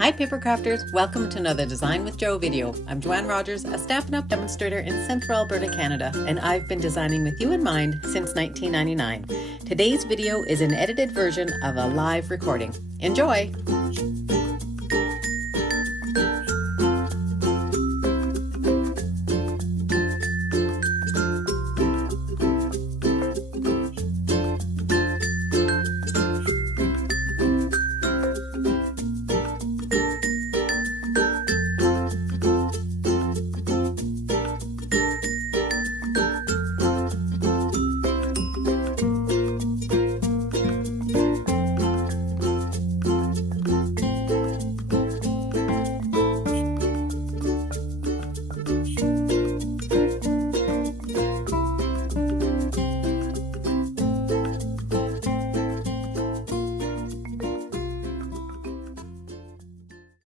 Hi Papercrafters, welcome to another Design with Jo video. I'm Joanne Rogers, a Stampin' Up! Demonstrator in Central Alberta, Canada, and I've been designing with you in mind since 1999. Today's video is an edited version of a live recording. Enjoy!